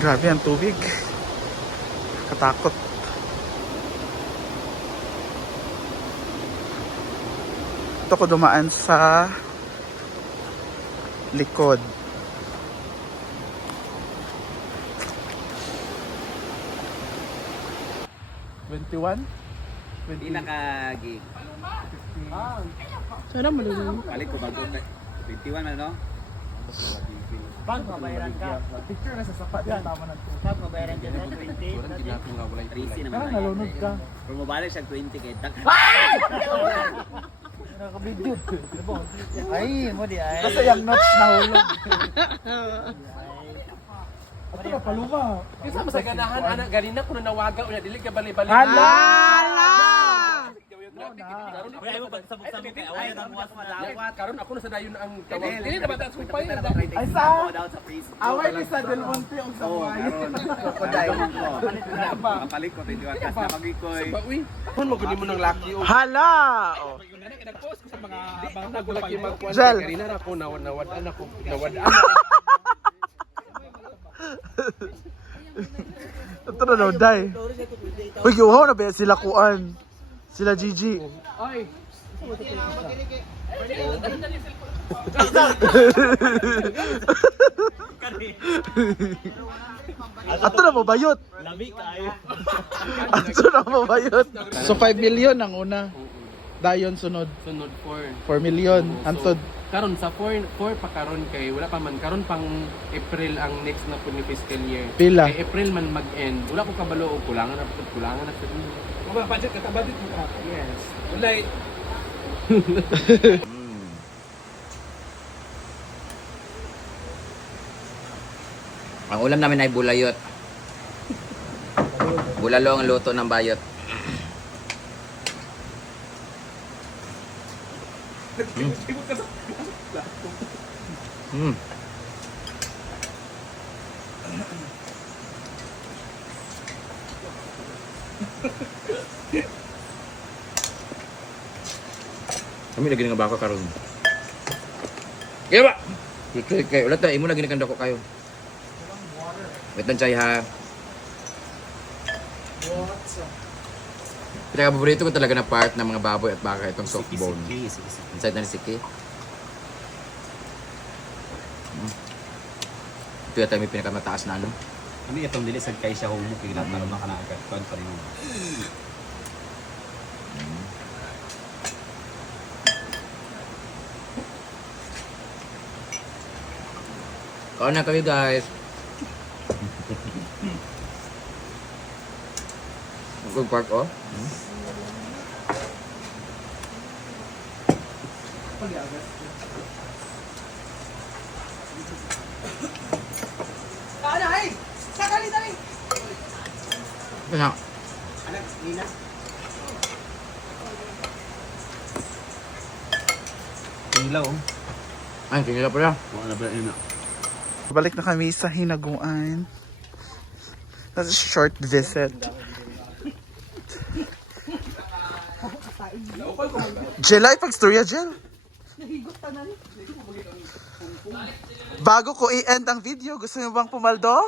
Grabe ang tubig. Katakot. Ito ko dumaan sa likod. Hindi nakagig. Sana malulung. Balik ko bago. 21 ano? Bang, mabayaran ka. Picture na sa sapat yan. Tama na ito. Bang, mabayaran ka sa 20. 30 naman. Parang nalunod ka. Pero mabalik siya 20 kay tak. Nakaka-video. Ay, mo di ay. Kasi yung notes nahulog. Ito na paluma. Kasi sa ganahan, anak, ganina ko na nawaga, unya, dili ka bali-bali. Hala! Ay, mo pagsabog-sabog kay awayan ang buwas malawat. Karon ako na sa dayon ang tawag. Dili na ba taas ko pa yun? Ay sa? Down sa face. Away ni sa Del Monte ang sa Oo, buhay. karon. Koday ko. Kapalit ko 21 kas na magikoy. Bawi. Kung magunin mo ng laki o. Hala! Oh. Nag-post ko sa mga bang nagulaki magkuhan. Jel. Ganina na ako, nawadaan ako. Nawadaan. Ito na daw, day. Uy, giwaw na ba sila kuan? Sila Gigi. Ay. Ato na mabayot. Lami kayo. Ato na mabayot. So 5 million ang una. Dayon sunod. Sunod 4. 4 million. Antod. Karon sa 4 pa karon kay wala pa man karon pang April ang next na pud ni fiscal year. Pila? Kay April man mag-end. Wala ko kabalo og kulangan na sa inyo. Mga budget ka budget mo. Yes. Ulay. Ang ulam namin ay bulayot. Bulalo ang luto ng bayot. Mm. Kami lagi nga baka karon. Kaya ba? Kaya ulat na imo lagi nga dako kayo. Wait lang chay ha. Pinaka-paborito ko talaga na part ng mga baboy at baka itong soft bone. Inside na ni Siki. Ito yata may pinakamataas na ano. Kami itong dili sa kay siya humok kay lahat na kanaagat kon pa rin. Kaon na kayo guys. Good part oh. Ano? Ilaw. Ay, kaya pala. Wala ba ina. Balik na kami sa Hinaguan. That's a short visit. Jel, ay pagstorya, Jel. Bago ko i-end ang video, gusto niyo bang pumaldo?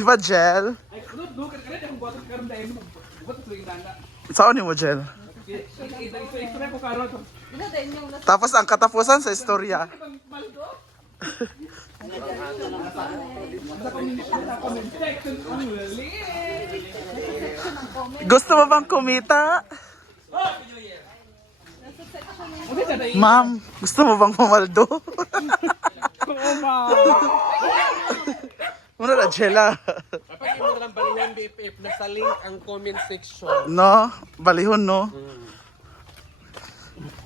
Di ba, Jel? Saan ni mo, Jel? Tapos ang katapusan sa istorya. Gusto mo bang kumita? Ma'am, gusto mo bang pumaldo? Muna na, Jela. Kapag mo lang balihon BFF, nasa link ang comment section. No? Balihon, no?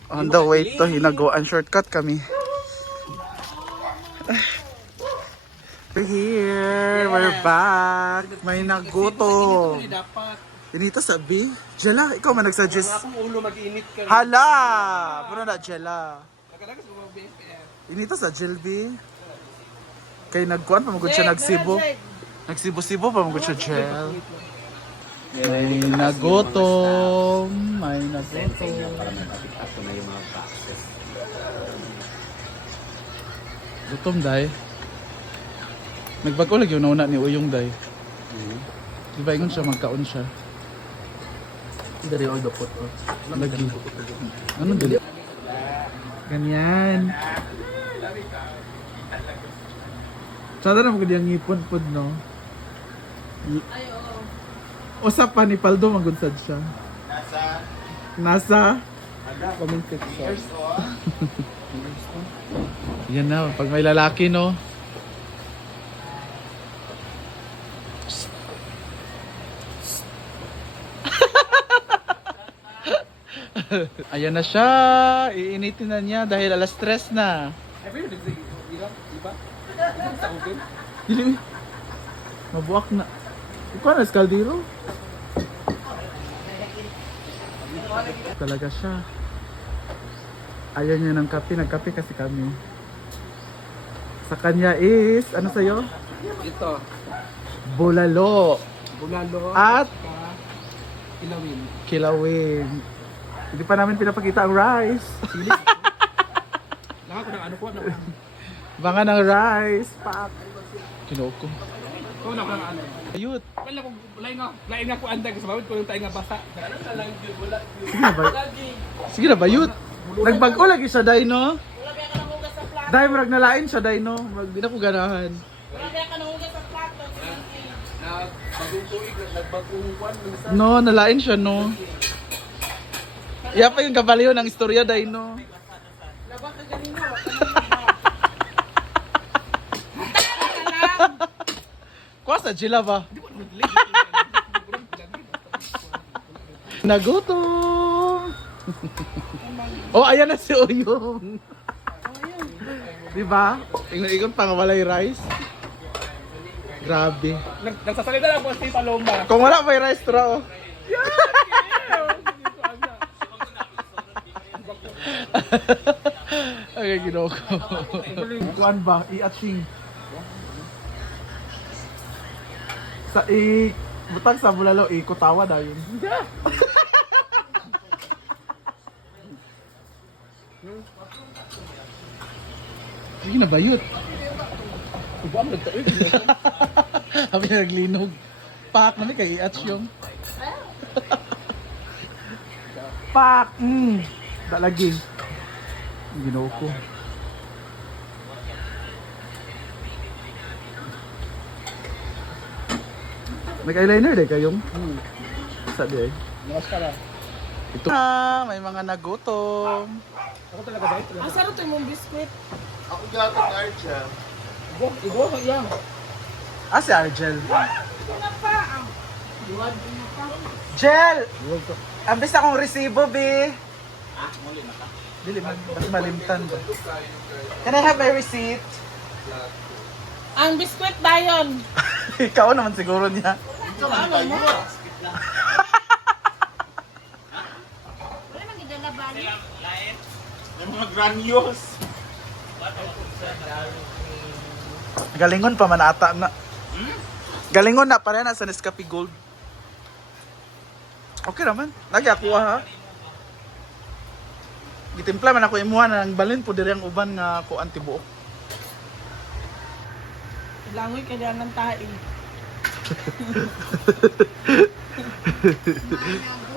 On the way to Hinaguan, shortcut kami. We're here. We're back. May nagutom. Dapat. Inita sabi. Jela, ikaw man nagsuggest. Akong ulo mag-init ka. Hala! Muna na, Jela. Nakadagas mo mga BFF. Inita sa Jelby. Kay nagkuhan, pamagod siya nagsibo. Nagsibo-sibo, pamagod siya, Jel. May nagutom. May Sensei niya nagutom. para mag-pick up ko na yung mga taxes. Gutom, day. Nagbago lagi yung nauna ni Uyong, day. Di ba ingon siya, magkaon siya? Dari all the pot. Lagi. Anong dali? Ganyan. Sada na maganda yung ngipon po, no? Usap pa ni Paldo, magunsad siya. Nasa? Comment section. Yan na, pag may lalaki, no? Ayan na siya. Iinitin na niya dahil alas 3 na. Dili. Mabuak na. Ikaw na, Scaldero. Talaga siya. Ayaw niya ng kape. Nagkape kasi kami. Sa kanya is, ano sa'yo? Ito. Bulalo. Bulalo. At Kilawin. kilawin. Hindi pa namin pinapakita ang rice. Naka ko ng ano ko. Banga ng rice. Pak. Kinoko. Ko na ko ng ano. Ayut. Wala ko lain nga ko andag sa bawat ko yung tayo nga basa. Sige na ba? Sige na ba, Yut? Nagbago lagi siya, Day, no? Day, marag nalain siya, Day, no? Di na ko ganahan. No, nalain siya, no? Iya pa yung kabaliw ng istorya, Day, no? Kuha sa Jila ba? Nagutom! Oh, ayan na si Uyong. Diba? Ikon pang walay rice. Grabe. Nagsasalita lang po si Paloma. Kung wala may rice, tara, oh. Okay, ginoko. Kuan ba? I-atsing. Sa butang sa bulalo, ikutawa dayon. Sige na bayot. Sabi na naglinog. Pak namin kay i-ats yung. Pak! Dalagi. Ginoo ko. Nag-eyeliner din kayong? Sa di ay. Maskara. Ito. May mga nagutom. Ako talaga ba ito? Asa rin mong biskwit? Igo ko yan. Ah, si Argel. Ito na pa. Duwag na pa. Gel! Ambis akong resibo, be. Dili man, mas malimtan ba? Can I have my receipt? Ang biskwit dayon. Ikaw naman siguro niya. Ano mo? Wala nang gidala ba niya? Galingon pa man ata na. Galingon na pare na sa Nescafe Gold. Okay naman. Lagi ako ha. Gitimpla man ako imuha na ng balin po diri ang uban nga ko antibuok. Langoy ka dyan ng tae.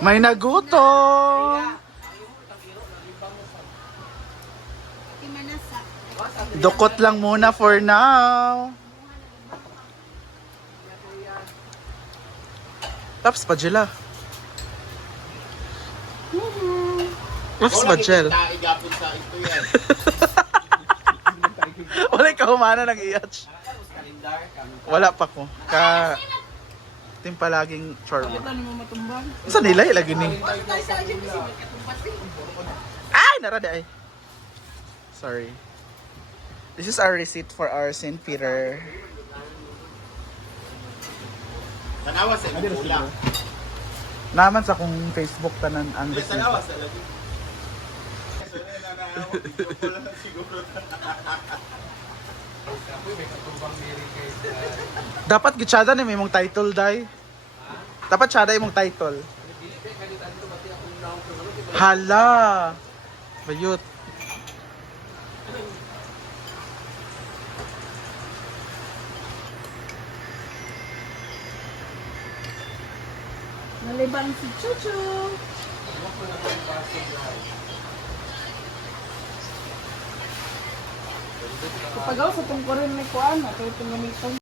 May nagutom. Dukot lang muna for now. Taps pa Jela. Taps pa Jel. Wala ka humana ng iatch. Wala pa ko. Tim palaging chorba. Ano mo matumbang? Sa nilay lagi ni. Ay, narada ay. Sorry. This is our receipt for our St. Peter. Tanawa sa inyo ulang. Naman sa kung Facebook tanan ang receipt. Dapat gitsada ni may mong title dai. Dapat siya imong title. Hala. Bayot. Nalibang si Chuchu. Kapagaw sa tungkurin may kuan, ito itong gamiton.